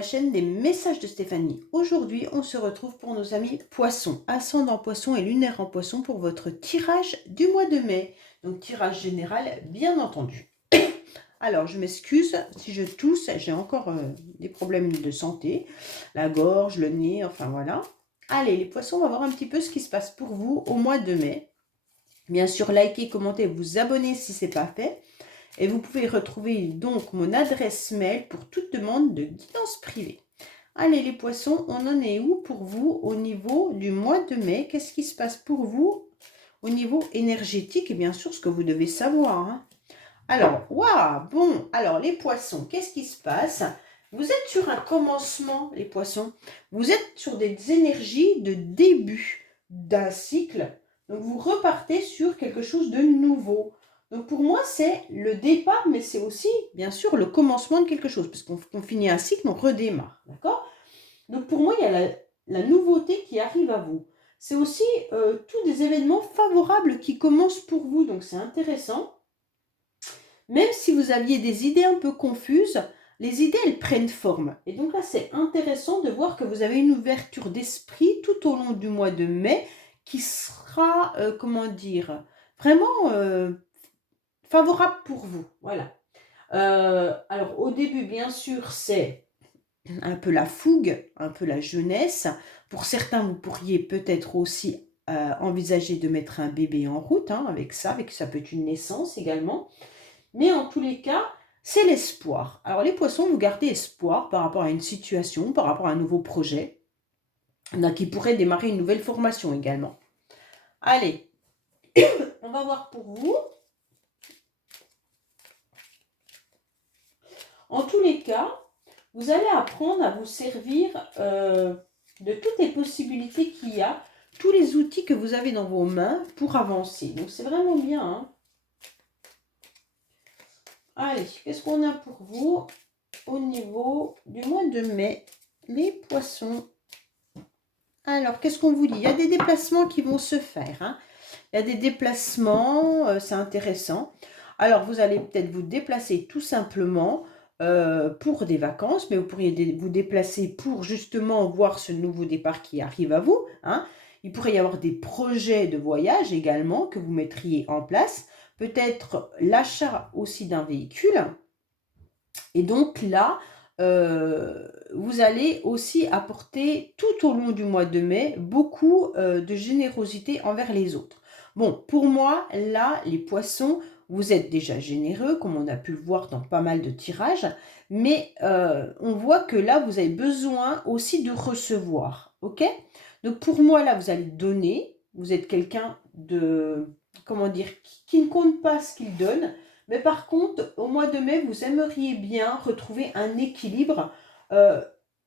la chaîne des messages de Stéphanie. Aujourd'hui, on se retrouve pour nos amis poissons, ascendant poisson et lunaire en poisson pour votre tirage du mois de mai. Donc tirage général, bien entendu. Alors, je m'excuse si je tousse, j'ai encore des problèmes de santé, la gorge, le nez, enfin voilà. Allez, les poissons, on va voir un petit peu ce qui se passe pour vous au mois de mai. Bien sûr, likez, commentez, vous abonnez si ce n'est pas fait. Et vous pouvez retrouver donc mon adresse mail pour toute demande de guidance privée. Allez les poissons, on en est où pour vous au niveau du mois de mai? Qu'est-ce qui se passe pour vous au niveau énergétique? Et bien sûr, ce que vous devez savoir. Hein. Alors, waouh, bon, alors les poissons, qu'est-ce qui se passe? Vous êtes sur un commencement, les poissons. Vous êtes sur des énergies de début d'un cycle. Donc, vous repartez sur quelque chose de nouveau. Donc, pour moi, c'est le départ, mais c'est aussi, bien sûr, le commencement de quelque chose. Parce qu'on finit un cycle, on redémarre. D'accord? Donc, pour moi, il y a la nouveauté qui arrive à vous. C'est aussi tous des événements favorables qui commencent pour vous. Donc, c'est intéressant. Même si vous aviez des idées un peu confuses, les idées, elles prennent forme. Et donc là, c'est intéressant de voir que vous avez une ouverture d'esprit tout au long du mois de mai qui sera, comment dire, vraiment favorable pour vous. Voilà. Alors, au début, bien sûr, c'est un peu la fougue, un peu la jeunesse. Pour certains, vous pourriez peut-être aussi envisager de mettre un bébé en route avec ça peut être une naissance également. Mais en tous les cas, c'est l'espoir. Alors les poissons, vous gardez espoir par rapport à une situation, par rapport à un nouveau projet, qui pourrait démarrer une nouvelle formation également. Allez, on va voir pour vous. En tous les cas, vous allez apprendre à vous servir de toutes les possibilités qu'il y a, tous les outils que vous avez dans vos mains pour avancer. Donc c'est vraiment bien. Hein. Allez, qu'est-ce qu'on a pour vous au niveau du mois de mai, les poissons? Alors, qu'est-ce qu'on vous dit? Il y a des déplacements qui vont se faire. Hein. Il y a des déplacements, c'est intéressant. Alors, vous allez peut-être vous déplacer tout simplement pour des vacances, mais vous pourriez vous déplacer pour justement voir ce nouveau départ qui arrive à vous. Hein. Il pourrait y avoir des projets de voyage également que vous mettriez en place. Peut-être l'achat aussi d'un véhicule. Et donc là, vous allez aussi apporter tout au long du mois de mai beaucoup de générosité envers les autres. Bon, pour moi, là, les poissons, vous êtes déjà généreux, comme on a pu le voir dans pas mal de tirages, mais on voit que là, vous avez besoin aussi de recevoir, ok? Donc pour moi, là, vous allez donner, vous êtes quelqu'un de, comment dire, qui ne compte pas ce qu'il donne, mais par contre, au mois de mai, vous aimeriez bien retrouver un équilibre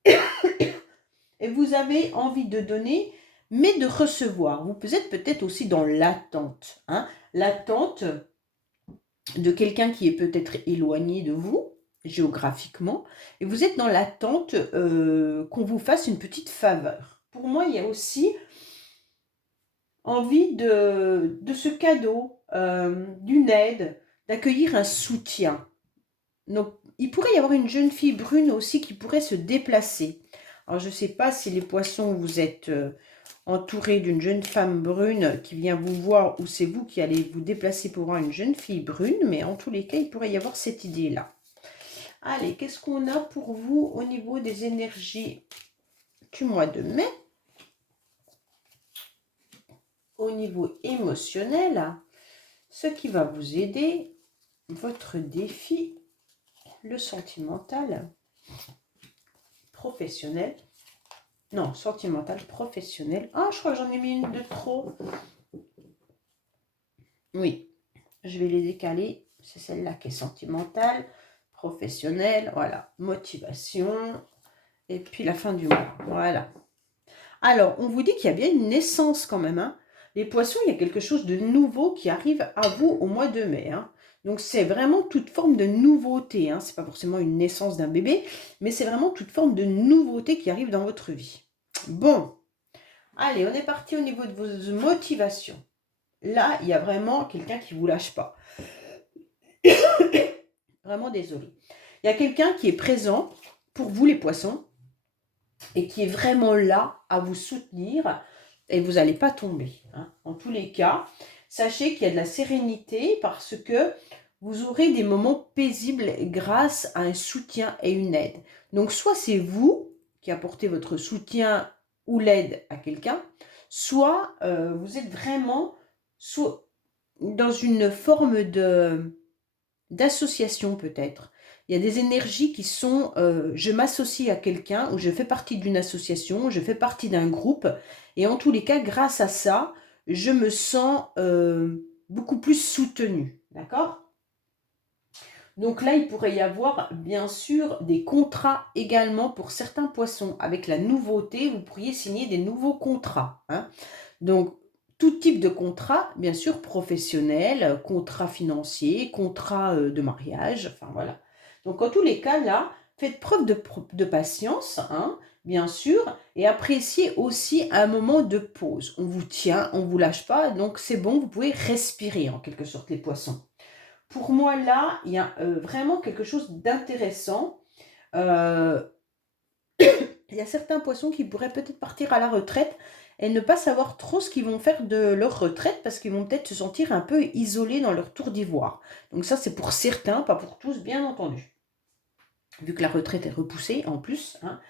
et vous avez envie de donner, mais de recevoir. Vous êtes peut-être aussi dans l'attente. Hein, l'attente de quelqu'un qui est peut-être éloigné de vous, géographiquement, et vous êtes dans l'attente qu'on vous fasse une petite faveur. Pour moi, il y a aussi envie de ce cadeau, d'une aide, d'accueillir un soutien. Donc, il pourrait y avoir une jeune fille brune aussi qui pourrait se déplacer. Alors, je ne sais pas si les poissons, vous êtes entourés d'une jeune femme brune qui vient vous voir ou c'est vous qui allez vous déplacer pour voir une jeune fille brune, mais en tous les cas, il pourrait y avoir cette idée-là. Allez, qu'est-ce qu'on a pour vous au niveau des énergies du mois de mai? Au niveau émotionnel, ce qui va vous aider, votre défi, le sentimental, professionnel. Non, sentimental, professionnel. Ah, je crois que j'en ai mis une de trop. Oui, je vais les décaler. C'est celle-là qui est sentimentale, professionnelle, voilà, motivation, et puis la fin du mois, voilà. Alors, on vous dit qu'il y a bien une naissance quand même. Hein. Les poissons, il y a quelque chose de nouveau qui arrive à vous au mois de mai. Hein. Donc, c'est vraiment toute forme de nouveauté. Hein. Ce n'est pas forcément une naissance d'un bébé, mais c'est vraiment toute forme de nouveauté qui arrive dans votre vie. Bon, allez, on est parti au niveau de vos motivations. Là, il y a vraiment quelqu'un qui ne vous lâche pas. Vraiment désolé. Il y a quelqu'un qui est présent pour vous les poissons et qui est vraiment là à vous soutenir et vous n'allez pas tomber. Hein. En tous les cas, sachez qu'il y a de la sérénité parce que vous aurez des moments paisibles grâce à un soutien et une aide. Donc soit c'est vous qui apportez votre soutien ou l'aide à quelqu'un, soit vous êtes vraiment soit dans une forme d'association peut-être. Il y a des énergies qui sont, je m'associe à quelqu'un, ou je fais partie d'une association, je fais partie d'un groupe, et en tous les cas, grâce à ça, je me sens beaucoup plus soutenue, d'accord? Donc là, il pourrait y avoir bien sûr des contrats également pour certains poissons. Avec la nouveauté, vous pourriez signer des nouveaux contrats. Hein. Donc, tout type de contrat, bien sûr, professionnel, contrat financier, contrat de mariage, enfin voilà. Donc, en tous les cas, là, faites preuve de patience, hein, bien sûr, et appréciez aussi un moment de pause. On vous tient, on ne vous lâche pas, donc c'est bon, vous pouvez respirer en quelque sorte les poissons. Pour moi, là, il y a vraiment quelque chose d'intéressant. Euh, il y a certains poissons qui pourraient peut-être partir à la retraite et ne pas savoir trop ce qu'ils vont faire de leur retraite parce qu'ils vont peut-être se sentir un peu isolés dans leur tour d'ivoire. Donc ça, c'est pour certains, pas pour tous, bien entendu. Vu que la retraite est repoussée en plus. Hein.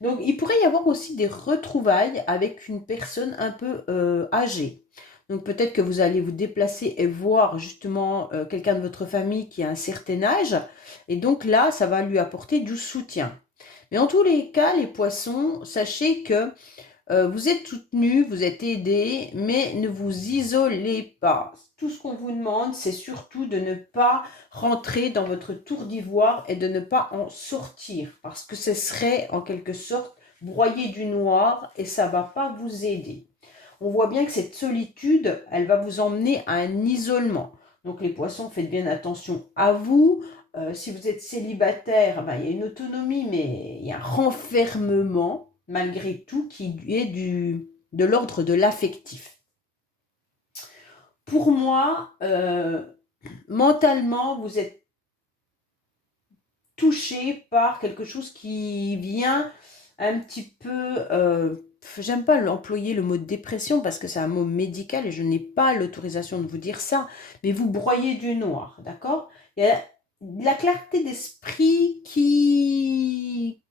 Donc il pourrait y avoir aussi des retrouvailles avec une personne un peu âgée. Donc peut-être que vous allez vous déplacer et voir justement quelqu'un de votre famille qui a un certain âge. Et donc là, ça va lui apporter du soutien. Mais en tous les cas, les poissons, sachez que vous êtes soutenus, vous êtes aidés, mais ne vous isolez pas. Tout ce qu'on vous demande, c'est surtout de ne pas rentrer dans votre tour d'ivoire et de ne pas en sortir. Parce que ce serait en quelque sorte broyer du noir et ça ne va pas vous aider. On voit bien que cette solitude, elle va vous emmener à un isolement. Donc les poissons, faites bien attention à vous. Si vous êtes célibataire, ben, il y a une autonomie, mais il y a un renfermement, malgré tout, qui est de l'ordre de l'affectif. Pour moi, mentalement, vous êtes touché par quelque chose qui vient un petit peu... j'aime pas employer le mot dépression parce que c'est un mot médical et je n'ai pas l'autorisation de vous dire ça, mais vous broyez du noir, d'accord? Il y a de la clarté d'esprit qui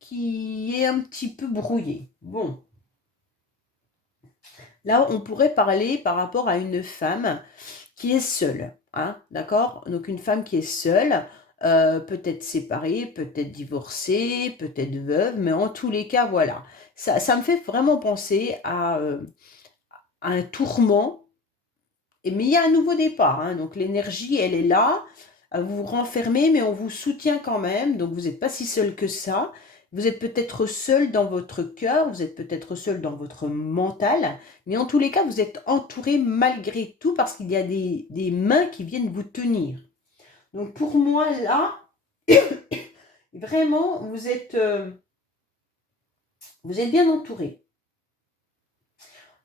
est un petit peu brouillée. Bon. Là, on pourrait parler par rapport à une femme qui est seule, hein, d'accord? Donc une femme qui est seule, peut-être séparée, peut-être divorcée, peut-être veuve, mais en tous les cas, voilà. Ça me fait vraiment penser à un tourment, mais il y a un nouveau départ, hein, donc l'énergie, elle est là, vous vous renfermez, mais on vous soutient quand même, donc vous n'êtes pas si seul que ça. Vous êtes peut-être seul dans votre cœur, vous êtes peut-être seul dans votre mental, mais en tous les cas, vous êtes entouré malgré tout parce qu'il y a des mains qui viennent vous tenir. Donc pour moi, là, vraiment, vous êtes bien entouré.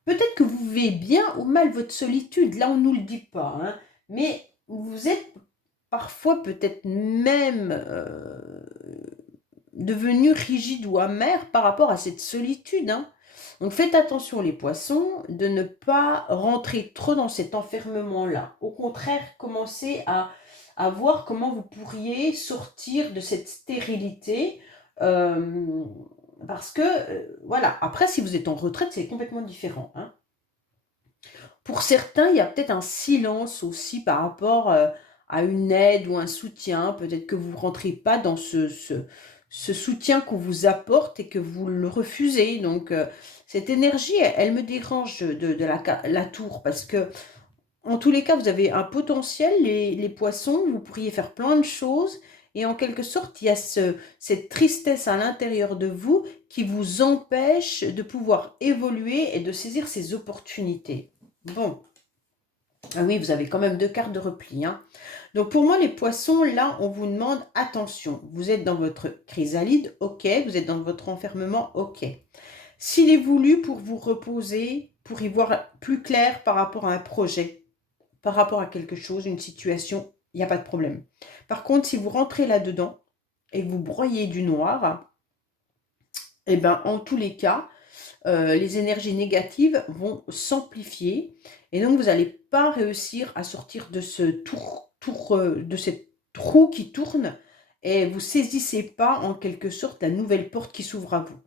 Peut-être que vous vivez bien ou mal votre solitude, là on ne nous le dit pas, hein, mais vous êtes parfois peut-être même devenu rigide ou amer par rapport à cette solitude. Hein. Donc faites attention les poissons de ne pas rentrer trop dans cet enfermement-là. Au contraire, commencez à voir comment vous pourriez sortir de cette stérilité. Parce que, voilà, après si vous êtes en retraite, c'est complètement différent. Hein. Pour certains, il y a peut-être un silence aussi par rapport à une aide ou un soutien. Peut-être que vous ne rentrez pas dans ce soutien qu'on vous apporte et que vous le refusez. Donc, cette énergie, elle me dérange de la tour parce que, en tous les cas, vous avez un potentiel, les poissons, vous pourriez faire plein de choses. Et en quelque sorte, il y a cette tristesse à l'intérieur de vous qui vous empêche de pouvoir évoluer et de saisir ces opportunités. Bon, ah oui, vous avez quand même 2 cartes de repli. Hein. Donc pour moi, les poissons, là, on vous demande attention. Vous êtes dans votre chrysalide, ok. Vous êtes dans votre enfermement, ok. S'il est voulu pour vous reposer, pour y voir plus clair par rapport à un projet, par rapport à quelque chose, une situation, il n'y a pas de problème. Par contre, si vous rentrez là-dedans et que vous broyez du noir, Et ben, en tous les cas, les énergies négatives vont s'amplifier et donc vous n'allez pas réussir à sortir de ce de cette roue qui tourne et vous saisissez pas en quelque sorte la nouvelle porte qui s'ouvre à vous.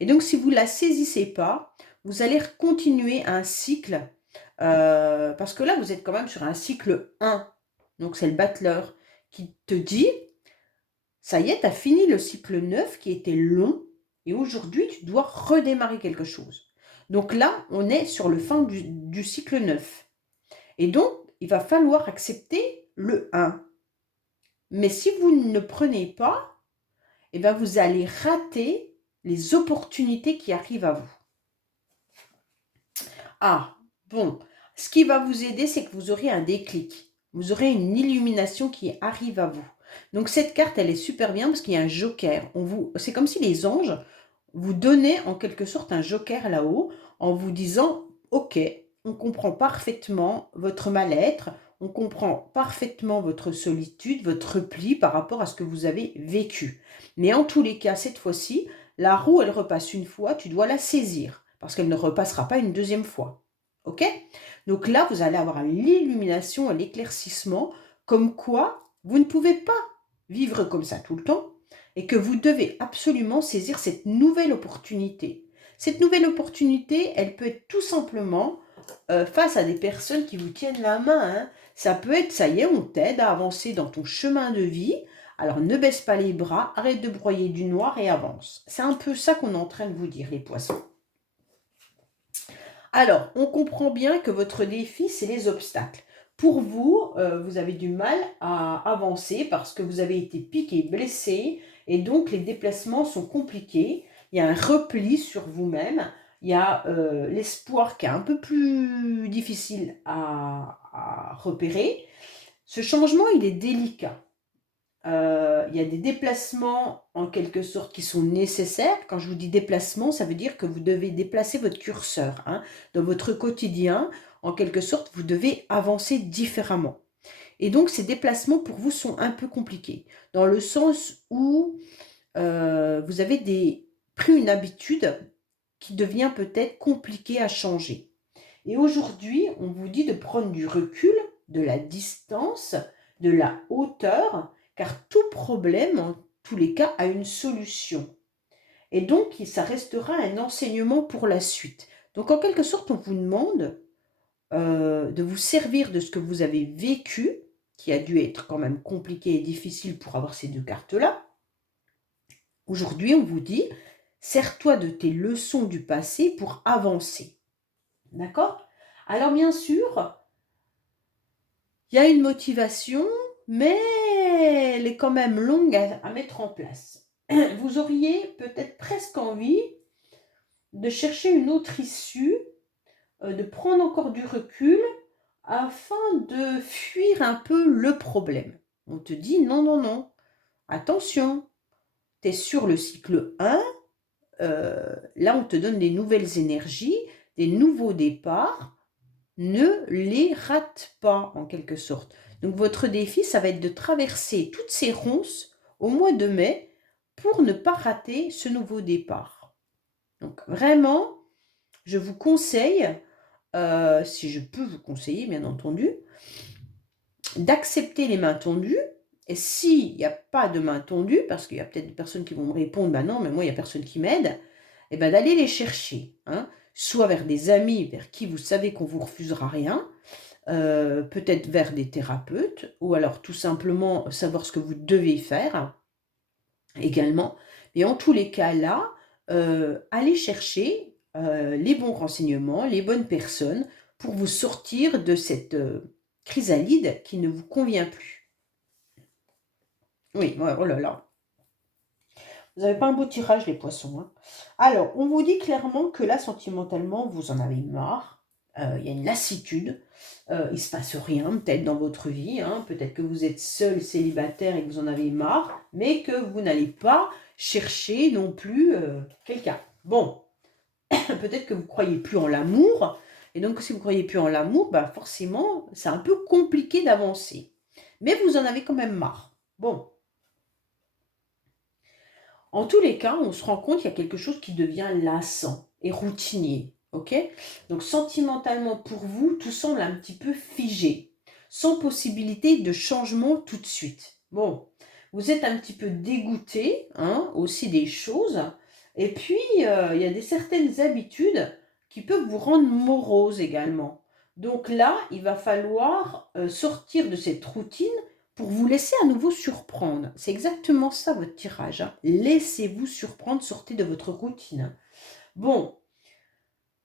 Et donc si vous la saisissez pas, vous allez continuer un cycle, parce que là vous êtes quand même sur un cycle 1. Donc c'est le battleur qui te dit: «Ça y est, tu as fini le cycle 9 qui était long et aujourd'hui tu dois redémarrer quelque chose». Donc là, on est sur le fin du cycle 9 et donc il va falloir accepter le 1. Mais si vous ne le prenez pas, eh ben, vous allez rater les opportunités qui arrivent à vous. Ah, bon, ce qui va vous aider, c'est que vous aurez un déclic. Vous aurez une illumination qui arrive à vous. Donc cette carte, elle est super bien parce qu'il y a un joker. C'est comme si les anges vous donnaient en quelque sorte un joker là-haut en vous disant: ok, on comprend parfaitement votre mal-être, on comprend parfaitement votre solitude, votre repli par rapport à ce que vous avez vécu. Mais en tous les cas, cette fois-ci, la roue, elle repasse une fois, tu dois la saisir parce qu'elle ne repassera pas une deuxième fois. Ok? Donc là, vous allez avoir l'illumination, l'éclaircissement, comme quoi vous ne pouvez pas vivre comme ça tout le temps et que vous devez absolument saisir cette nouvelle opportunité. Cette nouvelle opportunité, elle peut être tout simplement face à des personnes qui vous tiennent la main. Hein. Ça peut être, ça y est, on t'aide à avancer dans ton chemin de vie. Alors ne baisse pas les bras, arrête de broyer du noir et avance. C'est un peu ça qu'on est en train de vous dire, les poissons. Alors, on comprend bien que votre défi, c'est les obstacles. Pour vous, vous avez du mal à avancer parce que vous avez été piqué, blessé, et donc les déplacements sont compliqués. Il y a un repli sur vous-même. Il y a l'espoir qui est un peu plus difficile à repérer. Ce changement, il est délicat. Il y a des déplacements en quelque sorte qui sont nécessaires. Quand je vous dis déplacement, ça veut dire que vous devez déplacer votre curseur. Hein. Dans votre quotidien, en quelque sorte, vous devez avancer différemment. Et donc, ces déplacements pour vous sont un peu compliqués, dans le sens où vous avez pris une habitude qui devient peut-être compliquée à changer. Et aujourd'hui, on vous dit de prendre du recul, de la distance, de la hauteur, car tout problème, en tous les cas, a une solution. Et donc, ça restera un enseignement pour la suite. Donc, en quelque sorte, on vous demande de vous servir de ce que vous avez vécu, qui a dû être quand même compliqué et difficile pour avoir ces deux cartes-là. Aujourd'hui, on vous dit, sers-toi de tes leçons du passé pour avancer. D'accord? Alors, bien sûr, il y a une motivation, mais elle est quand même longue à mettre en place. Vous auriez peut-être presque envie de chercher une autre issue, de prendre encore du recul afin de fuir un peu le problème. On te dit non, non, non, attention, tu es sur le cycle 1, là on te donne des nouvelles énergies, des nouveaux départs, ne les rate pas en quelque sorte. Donc votre défi, ça va être de traverser toutes ces ronces au mois de mai pour ne pas rater ce nouveau départ. Donc vraiment, je vous conseille, si je peux vous conseiller bien entendu, d'accepter les mains tendues. Et s'il n'y a pas de mains tendues, parce qu'il y a peut-être des personnes qui vont me répondre, bah non, mais moi, il n'y a personne qui m'aide, et ben d'aller les chercher. Hein, soit vers des amis vers qui vous savez qu'on ne vous refusera rien, peut-être vers des thérapeutes, ou alors tout simplement savoir ce que vous devez faire également. Et en tous les cas là, allez chercher les bons renseignements, les bonnes personnes pour vous sortir de cette chrysalide qui ne vous convient plus. Oui, ouais, oh là là. Vous n'avez pas un beau tirage, les poissons. Hein. Alors, on vous dit clairement que là, sentimentalement, vous en avez marre. Il y a une lassitude. Il ne se passe rien, peut-être, dans votre vie. Hein. Peut-être que vous êtes seul, célibataire et que vous en avez marre, mais que vous n'allez pas chercher non plus quelqu'un. Bon, peut-être que vous ne croyez plus en l'amour. Et donc, si vous ne croyez plus en l'amour, bah forcément, c'est un peu compliqué d'avancer. Mais vous en avez quand même marre. Bon. En tous les cas, on se rend compte qu'il y a quelque chose qui devient lassant et routinier. Ok? Donc sentimentalement pour vous, tout semble un petit peu figé, sans possibilité de changement tout de suite. Bon, vous êtes un petit peu dégoûté hein, aussi des choses. Et puis, il y a certaines habitudes qui peuvent vous rendre morose également. Donc là, il va falloir sortir de cette routine pour vous laisser à nouveau surprendre. C'est exactement ça votre tirage. Hein. Laissez-vous surprendre, sortez de votre routine. Bon,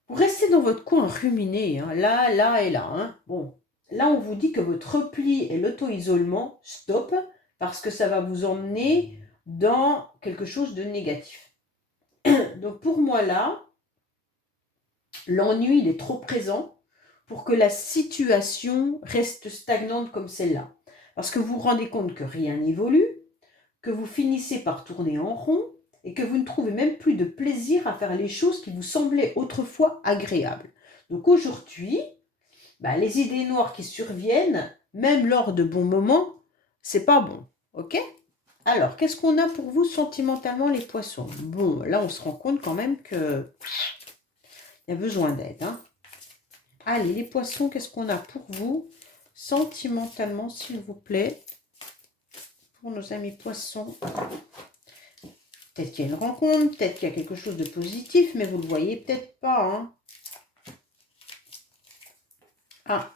vous restez dans votre coin ruminer, hein, là et là. Hein. Bon, là on vous dit que votre repli et l'auto-isolement, stop, parce que ça va vous emmener dans quelque chose de négatif. Donc pour moi là, l'ennui il est trop présent pour que la situation reste stagnante comme celle-là. Parce que vous vous rendez compte que rien n'évolue, que vous finissez par tourner en rond et que vous ne trouvez même plus de plaisir à faire les choses qui vous semblaient autrefois agréables. Donc aujourd'hui, les idées noires qui surviennent, même lors de bons moments, c'est pas bon. Ok? Alors, qu'est-ce qu'on a pour vous sentimentalement les poissons? Bon, là on se rend compte quand même que il y a besoin d'aide. Hein. Allez, les poissons, qu'est-ce qu'on a pour vous sentimentalement, s'il vous plaît, pour nos amis poissons? Peut-être qu'il y a une rencontre, peut-être qu'il y a quelque chose de positif, mais vous ne le voyez peut-être pas. Hein. Ah.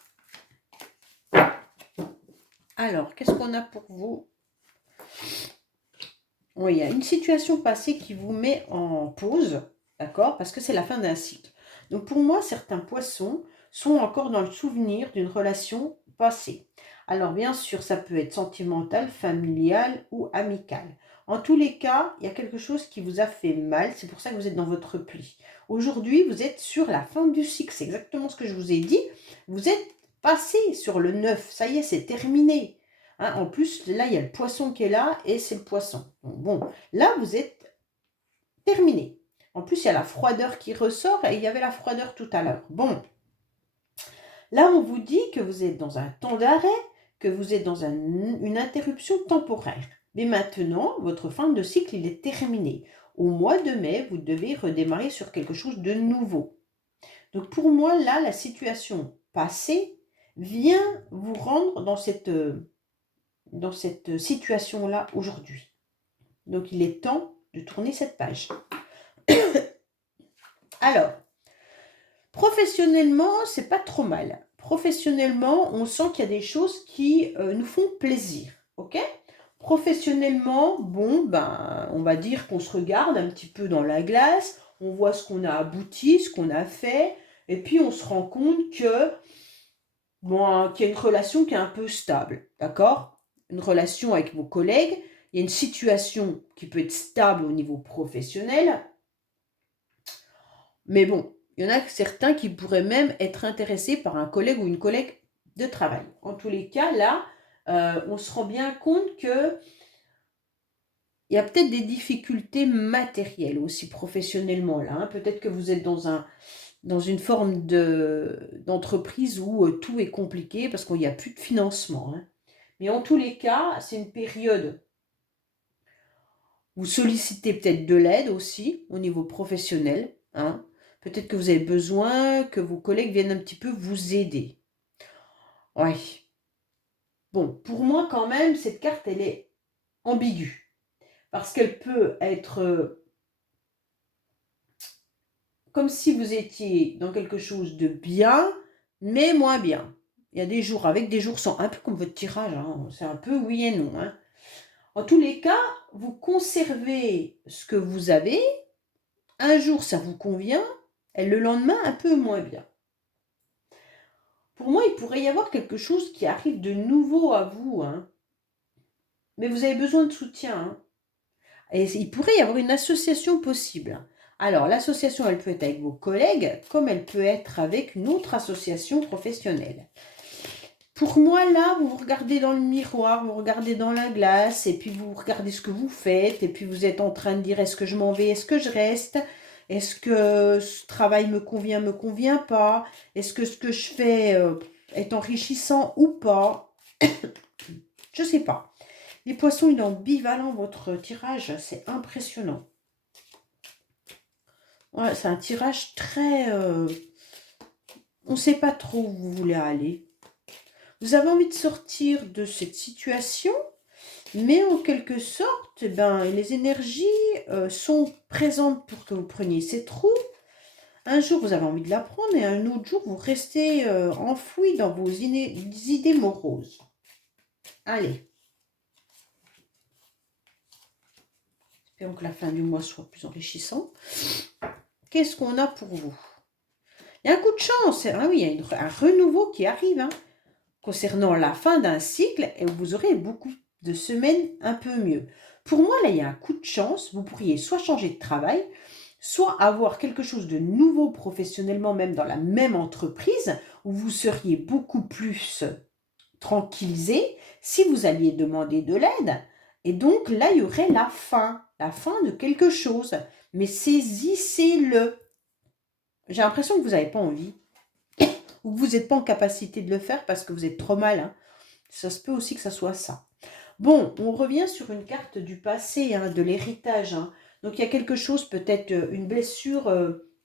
Alors, qu'est-ce qu'on a pour vous? Oui, il y a une situation passée qui vous met en pause, d'accord? Parce que c'est la fin d'un cycle. Donc pour moi, certains poissons sont encore dans le souvenir d'une relation passée. Alors bien sûr, ça peut être sentimental, familial ou amical. En tous les cas, il y a quelque chose qui vous a fait mal, c'est pour ça que vous êtes dans votre repli. Aujourd'hui, vous êtes sur la fin du cycle, c'est exactement ce que je vous ai dit. Vous êtes passé sur le 9, ça y est, c'est terminé. Hein, en plus, là, il y a le poisson qui est là et c'est le poisson. Donc, bon, là, vous êtes terminé. En plus, il y a la froideur qui ressort et il y avait la froideur tout à l'heure. Bon, là, on vous dit que vous êtes dans un temps d'arrêt, que vous êtes dans une interruption temporaire. Mais maintenant, votre fin de cycle, il est terminé. Au mois de mai, vous devez redémarrer sur quelque chose de nouveau. Donc, pour moi, là, la situation passée vient vous rendre dans cette situation-là aujourd'hui. Donc, il est temps de tourner cette page. Alors, professionnellement, c'est pas trop mal. Professionnellement, on sent qu'il y a des choses qui nous font plaisir. Ok? Professionnellement, bon, on va dire qu'on se regarde un petit peu dans la glace, on voit ce qu'on a abouti, ce qu'on a fait, et puis on se rend compte que qu'il y a une relation qui est un peu stable, d'accord? Une relation avec vos collègues, il y a une situation qui peut être stable au niveau professionnel, mais bon, il y en a certains qui pourraient même être intéressés par un collègue ou une collègue de travail. En tous les cas, là, on se rend bien compte que il y a peut-être des difficultés matérielles aussi professionnellement là. Hein. Peut-être que vous êtes dans une forme d'entreprise où tout est compliqué parce qu'il n'y a plus de financement. Hein. Mais en tous les cas, c'est une période où vous sollicitez peut-être de l'aide aussi au niveau professionnel. Hein. Peut-être que vous avez besoin que vos collègues viennent un petit peu vous aider. Ouais. Bon, pour moi quand même, cette carte, elle est ambiguë. Parce qu'elle peut être comme si vous étiez dans quelque chose de bien, mais moins bien. Il y a des jours avec, des jours sans. Un peu comme votre tirage, hein. C'est un peu oui et non. Hein. En tous les cas, vous conservez ce que vous avez. Un jour, ça vous convient, et le lendemain, un peu moins bien. Pour moi, il pourrait y avoir quelque chose qui arrive de nouveau à vous. Hein. Mais vous avez besoin de soutien. Hein. Et il pourrait y avoir une association possible. Alors, l'association, elle peut être avec vos collègues, comme elle peut être avec une autre association professionnelle. Pour moi, là, vous vous regardez dans le miroir, vous regardez dans la glace, et puis vous regardez ce que vous faites, et puis vous êtes en train de dire, est-ce que je m'en vais, est-ce que je reste, est-ce que ce travail me convient pas, est-ce que ce que je fais est enrichissant ou pas, je sais pas. Les poissons, il est ambivalent, votre tirage. C'est impressionnant. Ouais, c'est un tirage très... on ne sait pas trop où vous voulez aller. Vous avez envie de sortir de cette situation, mais en quelque sorte, les énergies sont présentes pour que vous preniez cette roue. Un jour, vous avez envie de la prendre et un autre jour, vous restez enfoui dans vos idées moroses. Allez. Espérons que la fin du mois soit plus enrichissante. Qu'est-ce qu'on a pour vous? Il y a un coup de chance. Ah oui, il y a un renouveau qui arrive concernant la fin d'un cycle et vous aurez beaucoup de semaines un peu mieux. Pour moi, là, il y a un coup de chance. Vous pourriez soit changer de travail, soit avoir quelque chose de nouveau professionnellement, même dans la même entreprise, où vous seriez beaucoup plus tranquillisé si vous alliez demander de l'aide. Et donc, là, il y aurait la fin de quelque chose. Mais saisissez-le. J'ai l'impression que vous n'avez pas envie. Ou que vous n'êtes pas en capacité de le faire parce que vous êtes trop mal. Ça se peut aussi que ça soit ça. Bon, on revient sur une carte du passé, de l'héritage. Donc, il y a quelque chose, peut-être une blessure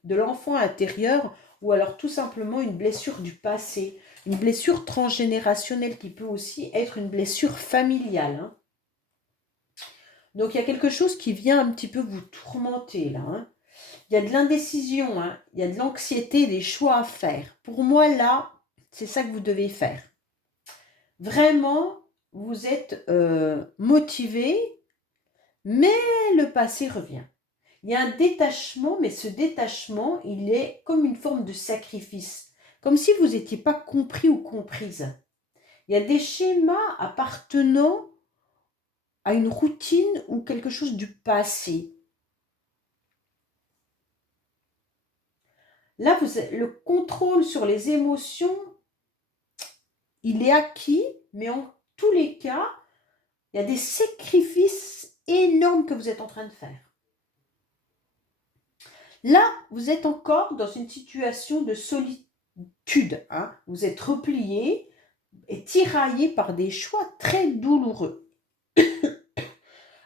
de l'enfant intérieur ou alors tout simplement une blessure du passé. Une blessure transgénérationnelle qui peut aussi être une blessure familiale. Donc, il y a quelque chose qui vient un petit peu vous tourmenter là. Il y a de l'indécision, il y a de l'anxiété, des choix à faire. Pour moi, là, c'est ça que vous devez faire. Vraiment, vous êtes motivé, mais le passé revient. Il y a un détachement, mais ce détachement, il est comme une forme de sacrifice. Comme si vous n'étiez pas compris ou comprise. Il y a des schémas appartenant à une routine ou quelque chose du passé. Là, le contrôle sur les émotions, il est acquis, mais en tous les cas, il y a des sacrifices énormes que vous êtes en train de faire. Là, vous êtes encore dans une situation de solitude. Vous êtes replié et tiraillé par des choix très douloureux.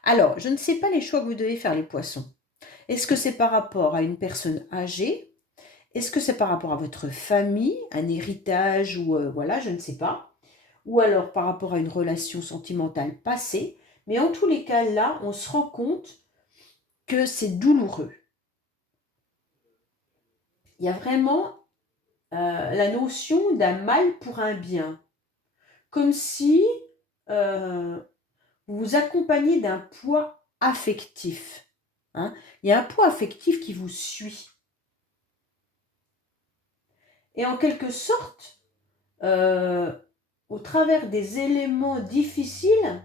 Alors, je ne sais pas les choix que vous devez faire, les poissons. Est-ce que c'est par rapport à une personne âgée? Est-ce que c'est par rapport à votre famille, un héritage ou voilà, je ne sais pas. Ou alors par rapport à une relation sentimentale passée. Mais en tous les cas, là, on se rend compte que c'est douloureux. Il y a vraiment la notion d'un mal pour un bien. Comme si vous vous accompagnez d'un poids affectif. Il y a un poids affectif qui vous suit. Et en quelque sorte, au travers des éléments difficiles,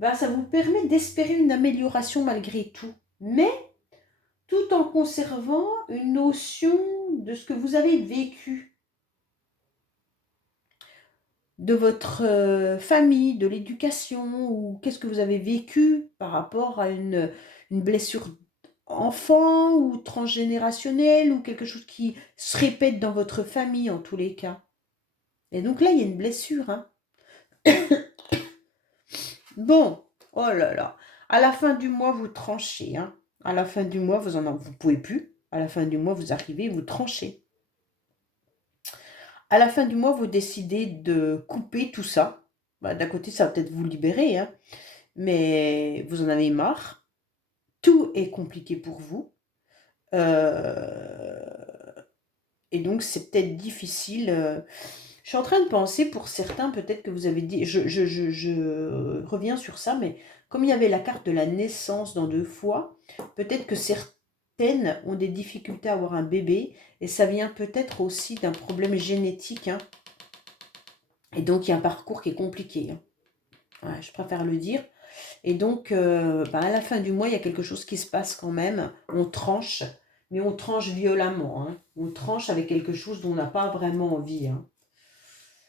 ça vous permet d'espérer une amélioration malgré tout. Mais tout en conservant une notion de ce que vous avez vécu. De votre famille, de l'éducation, ou qu'est-ce que vous avez vécu par rapport à une blessure enfant ou transgénérationnelle ou quelque chose qui se répète dans votre famille en tous les cas. Et donc là, il y a une blessure. Bon, oh là là, à la fin du mois, vous tranchez. À la fin du mois, vous ne pouvez plus. À la fin du mois, vous arrivez, vous tranchez. À la fin du mois, vous décidez de couper tout ça. D'un côté, ça va peut-être vous libérer, mais vous en avez marre. Tout est compliqué pour vous. Et donc, c'est peut-être difficile. Je suis en train de penser, pour certains, peut-être que vous avez dit... Je reviens sur ça, mais comme il y avait la carte de la naissance dans 2 fois, peut-être que certaines ont des difficultés à avoir un bébé, et ça vient peut-être aussi d'un problème génétique. Et donc, il y a un parcours qui est compliqué. Ouais, je préfère le dire. Et donc, à la fin du mois, il y a quelque chose qui se passe quand même. On tranche, mais on tranche violemment. On tranche avec quelque chose dont on n'a pas vraiment envie.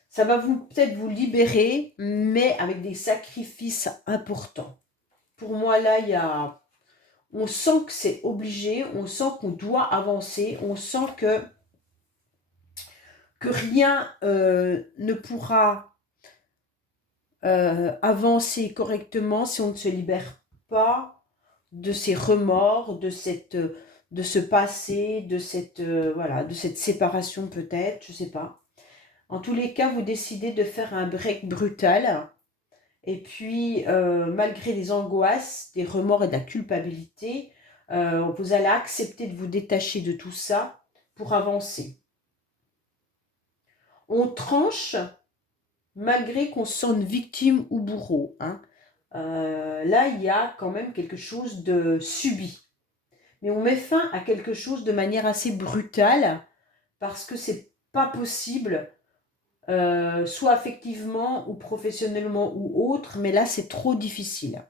Ça va peut-être vous libérer, mais avec des sacrifices importants. Pour moi, là, on sent que c'est obligé, on sent qu'on doit avancer, on sent que rien ne pourra avancer correctement si on ne se libère pas de ces remords, de ce passé, voilà, de cette séparation peut-être, je sais pas. En tous les cas, vous décidez de faire un break brutal. Et puis, malgré les angoisses, des remords et de la culpabilité, vous allez accepter de vous détacher de tout ça pour avancer. On tranche malgré qu'on se sente victime ou bourreau, hein. Là, il y a quand même quelque chose de subi. Mais on met fin à quelque chose de manière assez brutale parce que c'est pas possible, soit affectivement ou professionnellement ou autre, mais là, c'est trop difficile.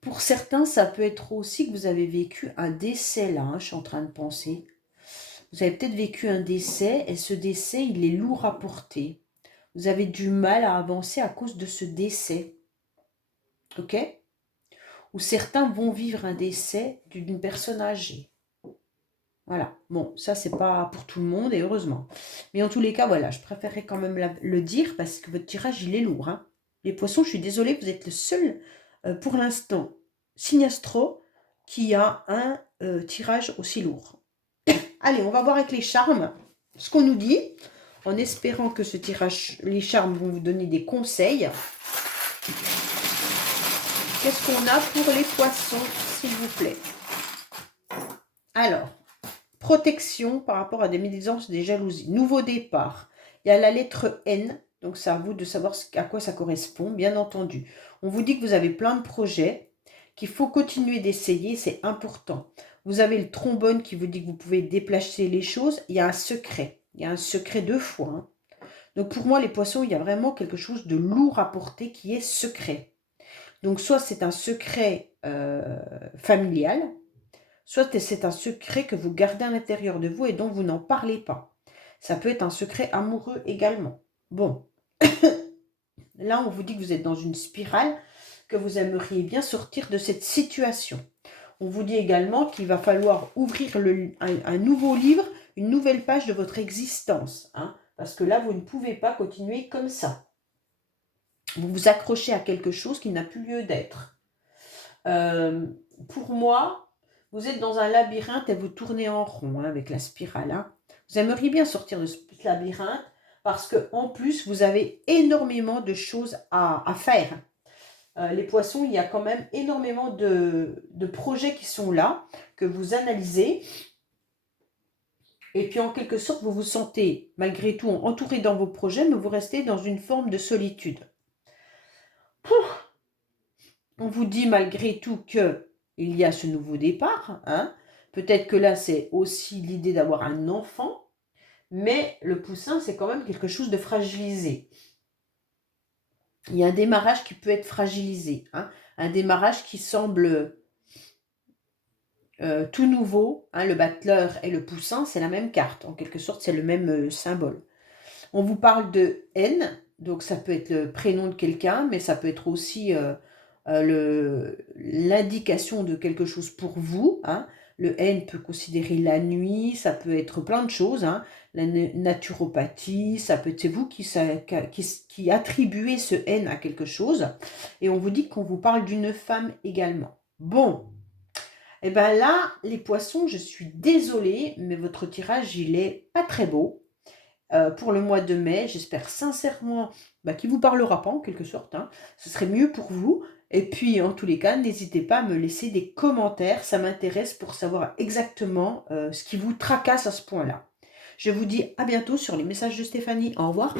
Pour certains, ça peut être aussi que vous avez vécu un décès là, hein, je suis en train de penser. Vous avez peut-être vécu un décès et ce décès, il est lourd à porter. Vous avez du mal à avancer à cause de ce décès. Ok? Ou certains vont vivre un décès d'une personne âgée. Voilà. Bon, ça, c'est pas pour tout le monde et heureusement. Mais en tous les cas, voilà, je préférerais quand même le dire parce que votre tirage, il est lourd, hein. Les poissons, je suis désolée, vous êtes le seul, pour l'instant, signe astro qui a un tirage aussi lourd. Allez, on va voir avec les charmes ce qu'on nous dit, en espérant que ce tirage, les charmes vont vous donner des conseils. Qu'est-ce qu'on a pour les poissons, s'il vous plaît? Alors, protection par rapport à des médisances, des jalousies. Nouveau départ. Il y a la lettre N, donc c'est à vous de savoir à quoi ça correspond, bien entendu. On vous dit que vous avez plein de projets, qu'il faut continuer d'essayer, c'est important. Vous avez le trombone qui vous dit que vous pouvez déplacer les choses. Il y a un secret. Il y a un secret 2 fois, hein. Donc pour moi, les poissons, il y a vraiment quelque chose de lourd à porter qui est secret. Donc soit c'est un secret familial, soit c'est un secret que vous gardez à l'intérieur de vous et dont vous n'en parlez pas. Ça peut être un secret amoureux également. Bon, là on vous dit que vous êtes dans une spirale, que vous aimeriez bien sortir de cette situation. On vous dit également qu'il va falloir ouvrir un nouveau livre, une nouvelle page de votre existence, hein, parce que là vous ne pouvez pas continuer comme ça. Vous vous accrochez à quelque chose qui n'a plus lieu d'être. Pour moi, vous êtes dans un labyrinthe et vous tournez en rond, hein, avec la spirale, hein. Vous aimeriez bien sortir de ce labyrinthe parce qu'en plus, vous avez énormément de choses à faire. Les poissons, il y a quand même énormément de projets qui sont là, que vous analysez. Et puis, en quelque sorte, vous vous sentez, malgré tout, entouré dans vos projets, mais vous restez dans une forme de solitude. On vous dit malgré tout qu'il y a ce nouveau départ, hein. Peut-être que là, c'est aussi l'idée d'avoir un enfant, mais le poussin, c'est quand même quelque chose de fragilisé. Il y a un démarrage qui peut être fragilisé, hein. Un démarrage qui semble tout nouveau, hein. Le battleur et le poussin, c'est la même carte. En quelque sorte, c'est le même symbole. On vous parle de N, donc ça peut être le prénom de quelqu'un, mais ça peut être aussi l'indication de quelque chose pour vous, hein. Le N peut considérer la nuit, ça peut être plein de choses, hein. La naturopathie, ça peut être vous qui attribuez ce N à quelque chose. Et on vous dit qu'on vous parle d'une femme également. Bon, et bien là, les poissons, je suis désolée, mais votre tirage, il est pas très beau. Pour le mois de mai, j'espère sincèrement qu'il ne vous parlera pas en quelque sorte, hein. Ce serait mieux pour vous. Et puis, en tous les cas, n'hésitez pas à me laisser des commentaires. Ça m'intéresse pour savoir exactement ce qui vous tracasse à ce point-là. Je vous dis à bientôt sur les messages de Stéphanie. Au revoir.